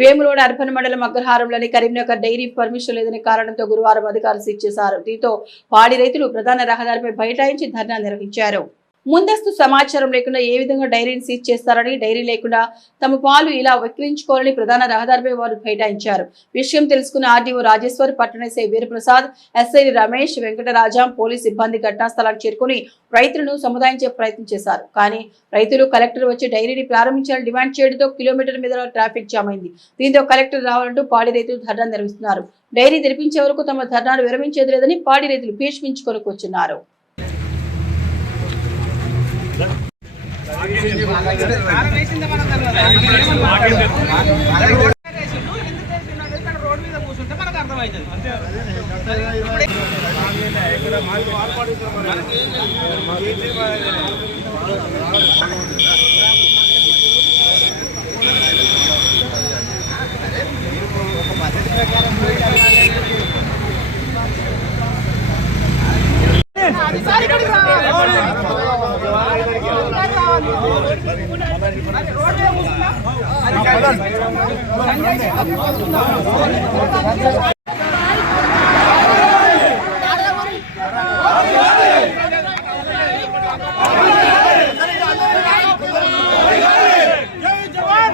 Vemulawada urban మండలం అగ్రహారంలోని Karimnagar dairy permission లేదనే కారణంతో గురువారం అధికారులు సీజ్ చేశారు. దీంతో పాడి రైతులు ప్రధాన రహదారిపై బైఠాయించి ధర్నా నిర్వహించారు. ముందస్తు సమాచారం లేకుండా ఏ విధంగా డైరీని సీజ్ చేస్తారని డైరీ లేకుండా తమ పాలు ఇలా విక్రయించుకోవాలని ప్రధాన రహదారిపై వారు బైఠాయించారు విషయం తెలుసుకున్న ఆర్డీఓ రాజేశ్వర్ పట్టణ SI Veeraprasad SI Ramesh Venkatarajam police సిబ్బంది ఘటనా స్థలానికి చేరుకుని రైతులను సముదాయించే ప్రయత్నం చేశారు. కానీ రైతులు కలెక్టర్ వచ్చి డైరీని ప్రారంభించాలని డిమాండ్ చేయడంతో కిలోమీటర్ మీద ట్రాఫిక్ జామ్ అయింది. దీంతో కలెక్టర్ రావాలంటూ పాడి రైతులు ధర్నా నిర్వహిస్తున్నారు. డైరీ తెరిపించే వరకు తమ ధర్నాను విరమించేది లేదని పాడి రైతులు భీష్మించుకొని కూర్చున్నారు రోడ్ మీద కూర్చుంటే మనకు అర్థమవుతుంది జై జవాన్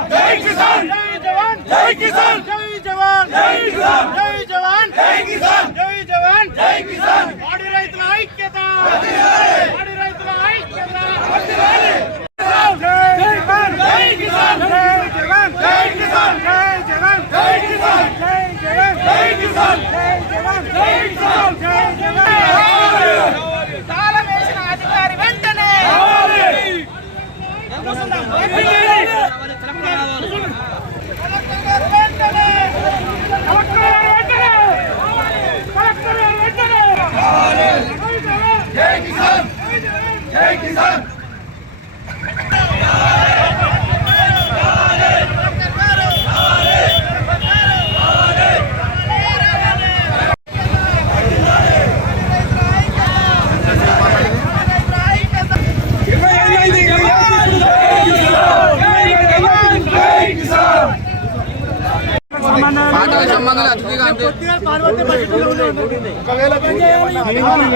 జై కిసాన్ జై జవాన్ జై కిసాన్ జై జవాన్ జై కిసాన్ జై జవాన్ జై కిసాన్ జై జవాన్ జై కిసాన్ పాడి రైతుల ఐక్యత పాడి రైతుల ఐక్యత జై జవాన్ జై కిసాన్ జై జవాన్ జై కిసాన్ జై జవాన్ జై కిసాన్ జై జవాన్ జై కిసాన్ జై జవాన్ జై కిసాన్ జై జవాన్ తాళం వేసిన అధికారి వెంటనే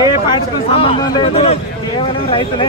ఏ పార్టీతో సంబంధం లేదు. కేవలం రైతులే.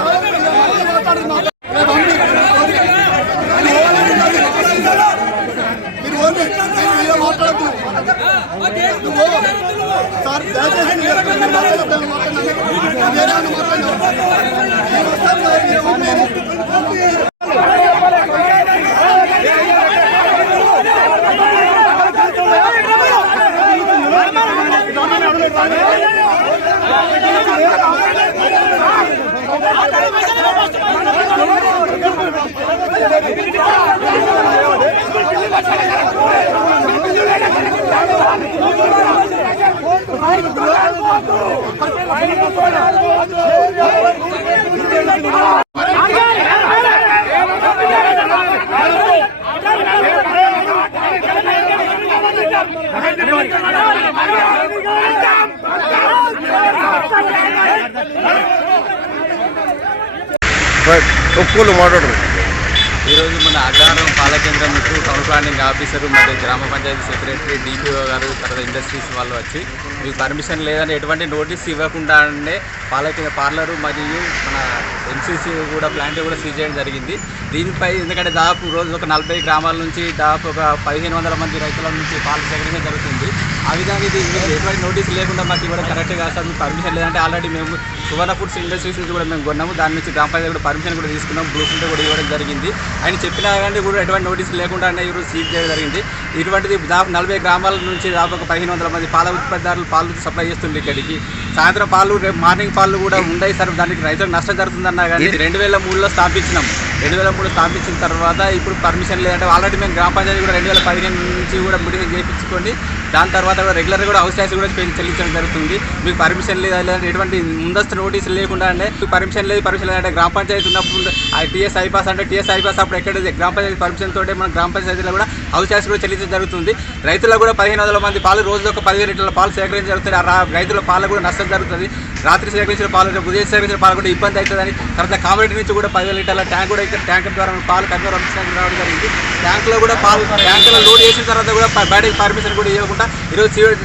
మీరు ఓన్లీ మీరు ఇలా మాట్లాడద్దు నువ్వు సార్ దయచేసి మీరు ఎక్కడ మీరు మాట్లాడొద్దని మాట్లాడండి. మీరు వేరే వాళ్ళు మాట్లాడండి. మీరు వస్తారు సార్, మీరు ఓన్లీ ఒప్పుకోలు మాట్లాడరు ఈరోజు మన అగ్రహారం పాలకేంద్రం చుట్టూ టౌన్ ప్లానింగ్ ఆఫీసరు మరియు గ్రామ పంచాయతీ సెక్రటరీ డిపిఓ గారు తర్వాత ఇండస్ట్రీస్ వాళ్ళు వచ్చి మీకు పర్మిషన్ లేదని ఎటువంటి నోటీస్ ఇవ్వకుండానే పాలకే పార్లరు మరియు మన ఎంసీసీ కూడా ప్లాంట్ కూడా సీజ్ చేయడం జరిగింది. దీనిపై ఎందుకంటే దాదాపు రోజు ఒక నలభై గ్రామాల నుంచి దాదాపు ఒక పదిహేను వందల మంది రైతుల నుంచి పాలు సేకరించడం జరుగుతుంది. ఆ విధంగా ఇది ఎటువంటి నోటీస్ లేకుండా మాకు ఇవ్వడం కరెక్ట్ కాదు సార్ మీకు పర్మిషన్ లేదంటే ఆల్రెడీ మేము సువర్ణ ఫుడ్స్ ఇండస్ట్రీస్ నుంచి కూడా మేము కొన్నాము. దాని నుంచి గ్రామ పంచాయతీ కూడా పర్మిషన్ కూడా తీసుకున్నాం బ్లూ ప్రింట్ కూడా ఇవ్వడం జరిగింది. ఆయన చెప్పినా కానీ కూడా ఎటువంటి నోటీస్ లేకుండానే ఈరోజు సీజ్ చేయడం జరిగింది. ఇటువంటిది దాదాపు నలభై గ్రామాల నుంచి దాదాపు ఒక పదిహేను వందల మంది పాల ఉత్పత్తిదారులు పాలు సప్లై చేస్తుండే ఇక్కడికి. సాయంత్రం పాలు రేపు మార్నింగ్ పాలు కూడా ఉండయి సార్ దానికి రైతులకు నష్టం జరుగుతుందన్నా కానీ రెండు వేల మూడులో స్థాపించినాం. రెండు వేల మూడు స్థాపించిన తర్వాత ఇప్పుడు పర్మిషన్ లేదంటే ఆల్రెడీ మేము గ్రామ పంచాయతీ కూడా రెండు వేల పదిహేను నుంచి కూడా మీటింగ్ చేయించుకోండి దాని తర్వాత కూడా రెగ్యులర్గా కూడా హౌస్ ట్యాక్స్ కూడా చెల్లించడం జరుగుతుంది. మీకు పర్మిషన్ లేదా లేదంటే ఎటువంటి ముందస్తు నోటీస్ లేకుండా అంటే మీకు పర్మిషన్ లేదు పర్మిషన్ లేదంటే గ్రామ పంచాయతీ ఉన్నప్పుడు ఆ టీఎస్ ఐపాస్ అంటే టీఎస్ ఐపాస్ అప్పుడు ఎక్కడ గ్రామ పంచాయతీ పర్మిషన్ తోటే మన గ్రామ పంచాయతీలో కూడా హౌస్ ట్యాక్స్ కూడా చెల్లించడం జరుగుతుంది. రైతులకు కూడా పదిహేను వందల మంది పాలు రోజు ఒక పదివేల లీటర్ల పాలు సేకరించడం జరుగుతుంది. ఆ రైతుల పాలు కూడా నష్టం జరుగుతుంది. రాత్రి సేకరించిన పాలు ఉదయం సేకరించిన పాలు కూడా ఇబ్బంది అవుతుందని తర్వాత కామరెడ్డి నుంచి కూడా పదివేల లీటర్ల ట్యాంక్ కూడా ఇక్కడ ట్యాంక్ ద్వారా పాలు కన్వర్ పంపించడానికి రావడం జరిగింది. ట్యాంకులో కూడా పాలు ట్యాంకులో లోడ్ చేసిన తర్వాత కూడా ప- బయటకి పర్మిషన్ కూడా ఇవ్వకుండా ఈరోజు సీవర్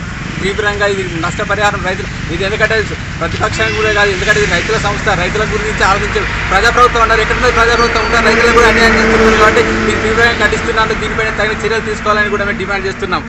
తీవ్రంగా ఇది నష్టపరిహారం రైతులు ఇది ఎందుకంటే ప్రతిపక్షానికి కూడా కాదు ఎందుకంటే ఇది రైతుల సంస్థ రైతుల గురించి ఆలోచించారు ప్రజాప్రభుత్వం ఉన్నారు ఎక్కడ ప్రజాప్రభుత్వం ఉన్నారు రైతులకు కూడా అన్యాయం చేస్తున్నారు కాబట్టి దీన్ని తీవ్రంగా ఖండిస్తున్నాను. దీనిపైన తగిన చర్యలు తీసుకోవాలని కూడా మేము డిమాండ్ చేస్తున్నాం.